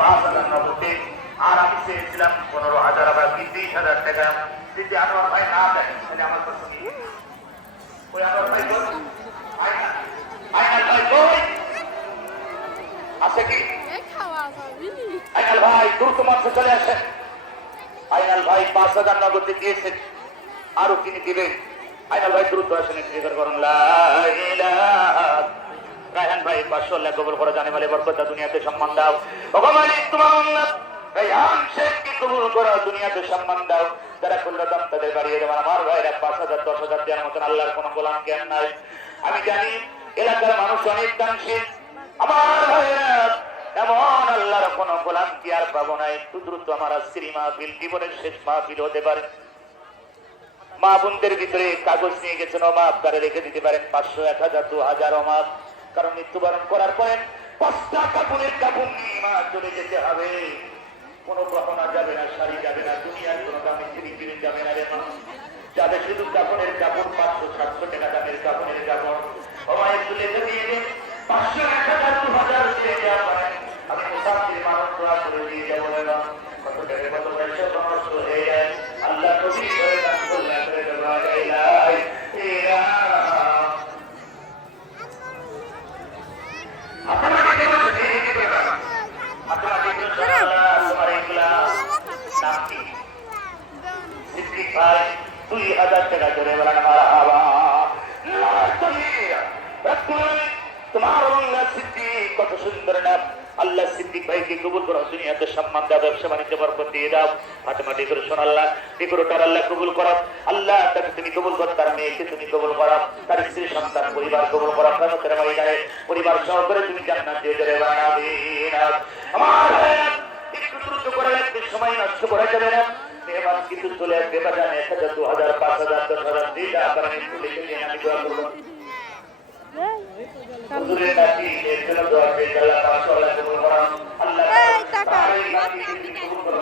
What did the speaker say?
5,000 নগদে, আর আমি চেয়েছিলাম 15,000 আবার 30,000 টাকা। যদি আনোয়ার ভাই না দেয় তাহলে আমার কথা কি? ওই আনোয়ার ভাই কই? আইনাল ভাই কই? আছে কি? আইনাল ভাই দ্রুত মঞ্চে চলে আসেন। আইনাল ভাই 5,000 নগদে দিয়েছেন, আরো কিনে দিবেন। আইনাল ভাই দ্রুত আসেন, জিকির করুন লা ইলাহা। রায়হান ভাই 500 লাখ কবুল করে, জানে মালে বরকত দুনিয়াতে সম্মান দাও। ওগো মালিক তোমার আল্লাহ রায়হান শেখকে কবুল করো, দুনিয়াতে সম্মান দাও। যারা করলো দাম তাদের বাড়িয়ে দেবেন। আমার ভাইরা 5,000 10,000 দেওয়ার মতন আল্লাহর কোনো গোলাম জ্ঞান নাই। আমি জানি এলাকার মানুষ অনেক দানশীল। আমার ভাইরা এমন আল্লাহর কোন গোলাম কি আর পাবো না। একটু দ্রুত আমার আজকের মাহফিল জীবনের শেষ মাহফিল হতে পারে। মা বোনদের ভিতরে কাগজ নিয়ে গেছেন, অমাপ করে রেখে দিতে পারেন 500 1000 2000 অমাপ। কারণ মৃত্যুবরণ করার পরে 5টা কাপড়ের কাপড় নিয়ে মা চলে যেতে হবে। কোনো গহনা যাবে না, শাড়ি যাবে না, দুনিয়ার কোনো দামি ফিরি ফিরে যাবে না রে মা। যাবে শুধু কাপড়ের কাপড়, 500 700 টাকা দামের কাপড়ের কাপড়। অমায়ের তুলে দিয়ে দিন 500 1000 2000 দিয়ে দেওয়া পারেন। আমি মুসাফির মানুষ দোয়া করে দিয়ে যাবো না। কত টাকা কত পয়সা নষ্ট হয়ে যায়। আল্লাহ নবী করে দান করলেন করে দেওয়া যায়। আপনারা দেখুন আপনারা দেখুন তোমার এগুলা নাম কি? সিদ্দিক ভাই 2000 টাকা জোরে বলেন মারহাবা। তোমার আল্লাহ সিদ্দিক কত সুন্দর নাম। আল্লাহ সিদ্দিক ভাইকে কবুল করো, দুনিয়াতে সম্মান দাও, ব্যবসা বাণিজ্য বরকত দিয়ে দাও। ফাতেমাটি করে শোন আল্লাহ, ডিকোরেটর আল্লাহ কবুল করো। আল্লাহ তাকে তুমি কবুল করো, তার মেয়েকে তুমি কবুল করো, তার স্ত্রী সন্তান পরিবার কবুল করো। কানতের মহিলায় পরিবার সহকারে তুমি জান্নাত দিয়ে দেবে। আমার একটু দ্রুত করে লাগবে, সময় নষ্ট করা যাবে না। মেহমান কিন্তু চলে আসবে, বাজার 1000 2000 5000 10,000 দিয়ে যা আপনারা একটু লিখে দিন, আমি দোয়া করবো। হুজুরের নাতি এর জন্য দোয়া করে আল্লাহ 500 লাখ কবুল করো। আল্লাহ তাআলা এই নাতিকে কবুল করো।